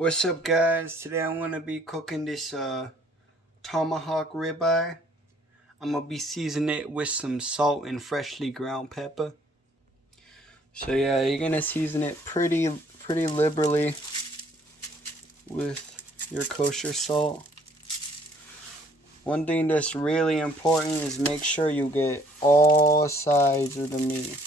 What's up, guys? Today I'm gonna be cooking this tomahawk ribeye. I'm gonna be seasoning it with some salt and freshly ground pepper. So yeah, you're gonna season it pretty liberally with your kosher salt. One thing that's really important is make sure you get all sides of the meat.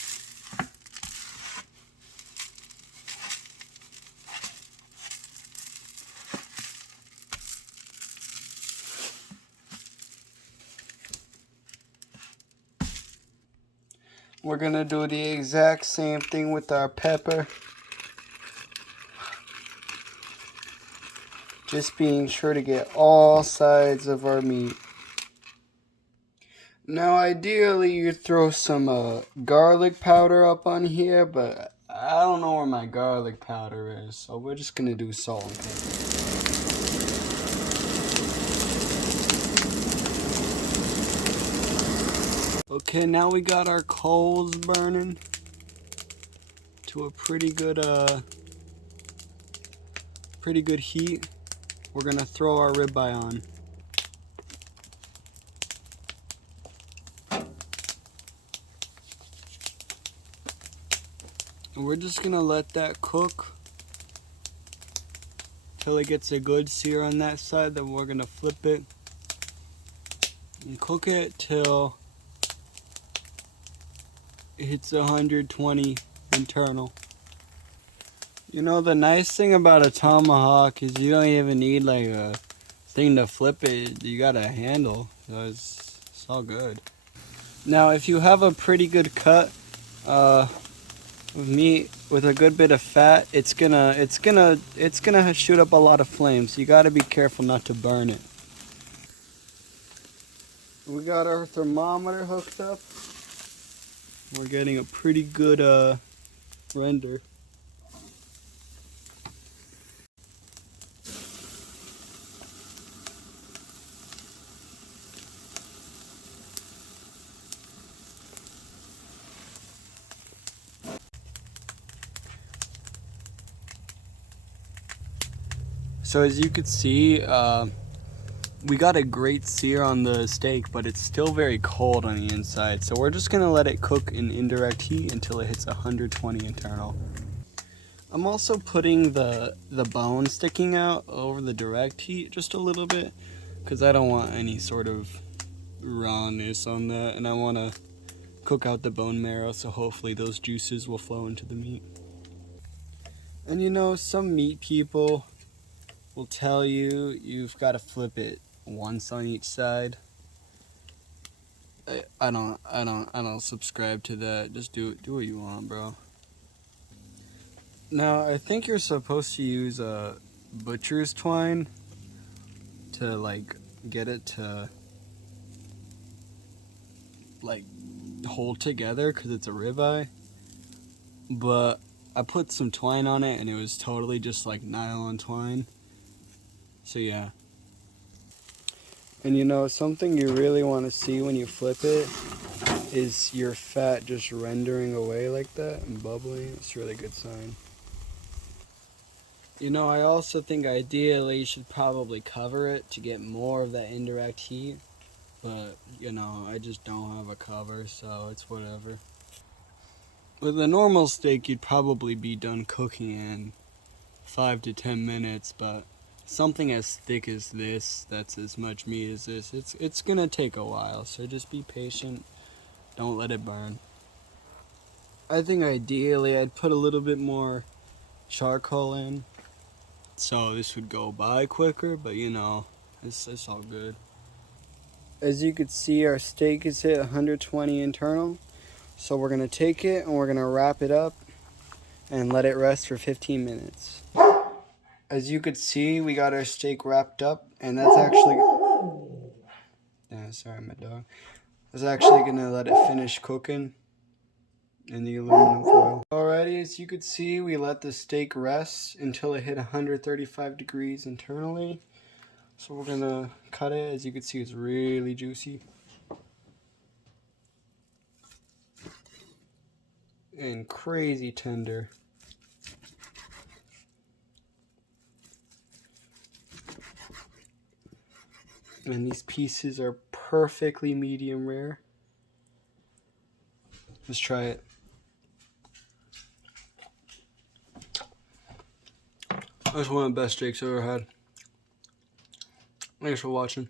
We're gonna do the exact same thing with our pepper. Just being sure to get all sides of our meat. Now ideally you throw some garlic powder up on here, but I don't know where my garlic powder is, so we're just gonna do salt and pepper. Okay, now we got our coals burning to a pretty good heat. We're gonna throw our ribeye on. And we're just gonna let that cook till it gets a good sear on that side. Then we're gonna flip it and cook it till it hits 120 internal. You know, the nice thing about a tomahawk is you don't even need like a thing to flip it. You got a handle, so it's all good. Now, if you have a pretty good cut of meat with a good bit of fat, it's gonna shoot up a lot of flames. So you got to be careful not to burn it. We got our thermometer hooked up. We're getting a pretty good render. So as you could see, we got a great sear on the steak, but it's still very cold on the inside. So we're just gonna let it cook in indirect heat until it hits 120 internal. I'm also putting the bone sticking out over the direct heat just a little bit, because I don't want any sort of rawness on that, and I want to cook out the bone marrow, so hopefully those juices will flow into the meat. And you know, some meat people will tell you you've got to flip it once on each side. I don't subscribe to that. Just do what you want, bro. Now I think you're supposed to use a butcher's twine to like get it to like hold together, because it's a ribeye. But I put some twine on it and it was totally just like nylon twine. So yeah. And you know, something you really want to see when you flip it is your fat just rendering away like that and bubbling. It's a really good sign. You know, I also think ideally you should probably cover it to get more of that indirect heat. But, you know, I just don't have a cover, so it's whatever. With a normal steak, you'd probably be done cooking in 5 to 10 minutes, but something as thick as this, that's as much meat as this, it's gonna take a while, so just be patient. Don't let it burn. I think ideally I'd put a little bit more charcoal in, so this would go by quicker, but you know, it's all good. As you can see, our steak is hit 120 internal, so we're gonna take it and we're gonna wrap it up and let it rest for 15 minutes. As you could see, we got our steak wrapped up, and that's actually... Yeah, sorry, my dog. That's actually gonna let it finish cooking in the aluminum foil. Alrighty, as you could see, we let the steak rest until it hit 135 degrees internally. So we're gonna cut it. As you can see, it's really juicy and crazy tender. And these pieces are perfectly medium rare. Let's try it. That's one of the best steaks I've ever had. Thanks for watching.